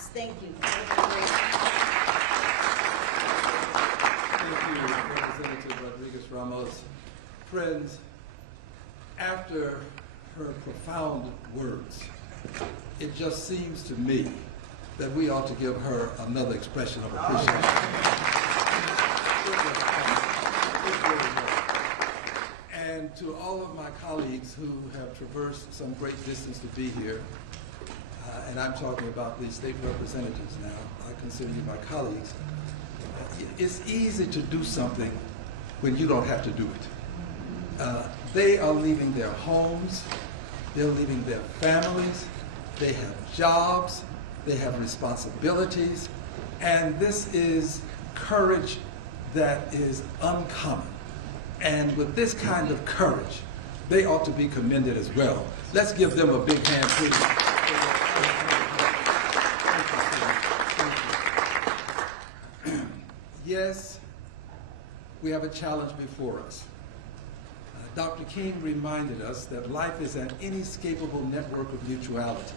warrants. Thank you. Thank you, Representative Rodriguez-Ramos. Friends, after her profound words, it just seems to me that we ought to give her another expression of appreciation. And to all of my colleagues who have traversed some great distance to be here, and I'm talking about the state representatives now, I consider you my colleagues, it's easy to do something when you don't have to do it. They are leaving their homes, they're leaving their families, they have jobs, they have responsibilities, and this is courage that is uncommon. And with this kind of courage, they ought to be commended as well. Let's give them a big hand, please. Yes, we have a challenge before us. Dr. King reminded us that life is an inescapable network of mutuality,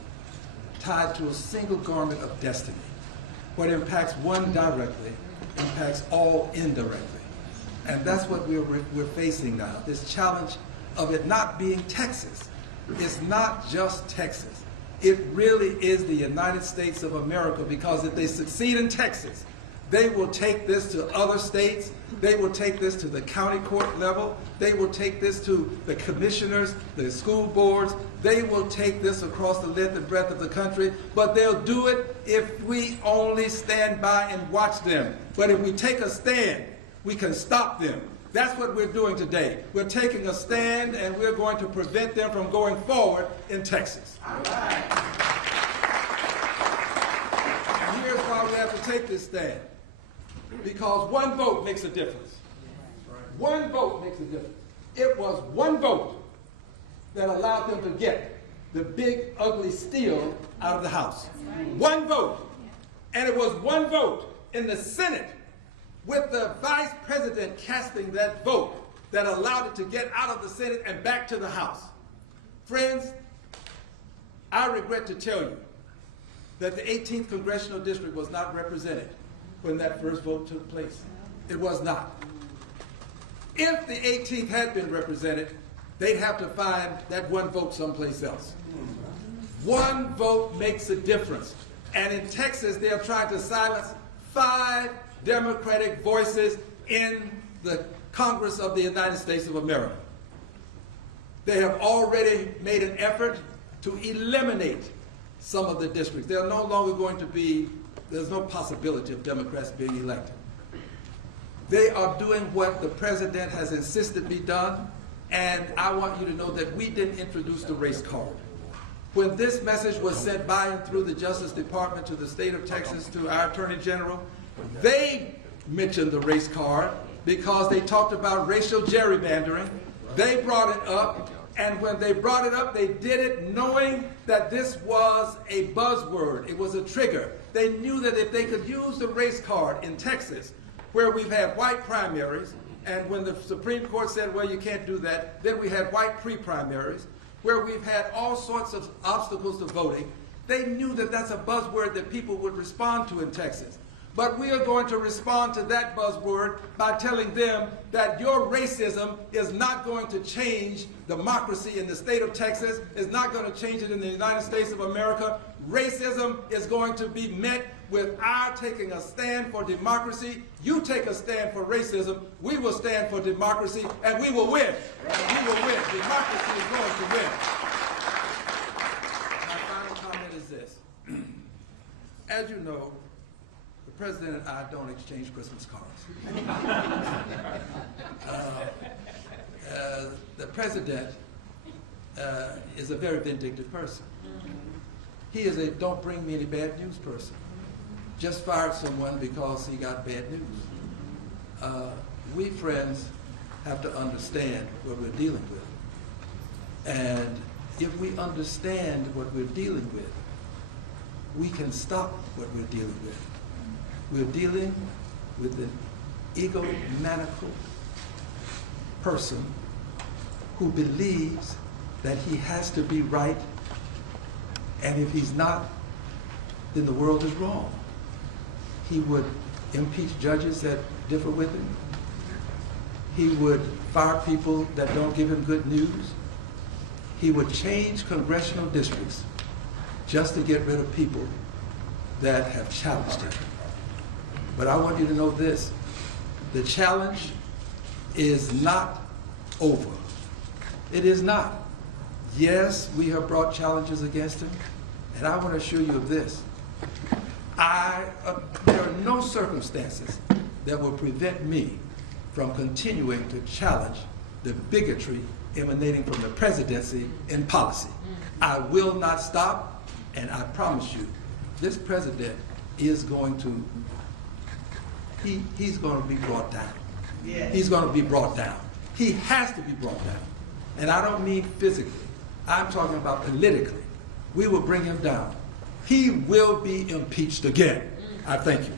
tied to a single garment of destiny. What impacts one directly impacts all indirectly. And that's what we're facing now, this challenge of it not being Texas. It's not just Texas. It really is the United States of America, because if they succeed in Texas, they will take this to other states. They will take this to the county court level. They will take this to the commissioners, the school boards. They will take this across the length and breadth of the country. But they'll do it if we only stand by and watch them. But if we take a stand, we can stop them. That's what we're doing today. We're taking a stand, and we're going to prevent them from going forward in Texas. All right. And here's why we have to take this stand. Because one vote makes a difference. One vote makes a difference. It was one vote that allowed them to get the big, ugly steal out of the House. One vote. And it was one vote in the Senate, with the vice president casting that vote, that allowed it to get out of the Senate and back to the House. Friends, I regret to tell you that the 18th Congressional District was not represented when that first vote took place. It was not. If the 18th had been represented, they'd have to find that one vote someplace else. One vote makes a difference. And in Texas, they are trying to silence 5 Democratic voices in the Congress of the United States of America. They have already made an effort to eliminate some of the districts. They are no longer going to be, there's no possibility of Democrats being elected. They are doing what the president has insisted be done, and I want you to know that we didn't introduce the race card. When this message was sent by and through the Justice Department to the state of Texas, to our Attorney General, they mentioned the race card because they talked about racial gerrymandering. They brought it up, and when they brought it up, they did it knowing that this was a buzzword. It was a trigger. They knew that if they could use the race card in Texas, where we've had white primaries, and when the Supreme Court said, well, you can't do that, then we had white pre-primaries, where we've had all sorts of obstacles to voting. They knew that that's a buzzword that people would respond to in Texas. But we are going to respond to that buzzword by telling them that your racism is not going to change democracy in the state of Texas, is not going to change it in the United States of America. Racism is going to be met with our taking a stand for democracy. You take a stand for racism, we will stand for democracy, and we will win. And we will win. Democracy is going to win. My final comment is this. As you know, the president and I don't exchange Christmas cards. The president is a very vindictive person. He is a don't bring me any bad news person. Just fired someone because he got bad news. We, friends, have to understand what we're dealing with. And if we understand what we're dealing with, we can stop what we're dealing with. We're dealing with an egomaniacal person who believes that he has to be right, and if he's not, then the world is wrong. He would impeach judges that differ with him. He would fire people that don't give him good news. He would change congressional districts just to get rid of people that have challenged him. But I want you to know this, the challenge is not over. It is not. Yes, we have brought challenges against him, and I want to assure you of this. There are no circumstances that will prevent me from continuing to challenge the bigotry emanating from the presidency in policy. I will not stop, and I promise you, this president is going to, he's going to be brought down. Yeah. He's going to be brought down. He has to be brought down. And I don't mean physically. I'm talking about politically. We will bring him down. He will be impeached again. I thank you.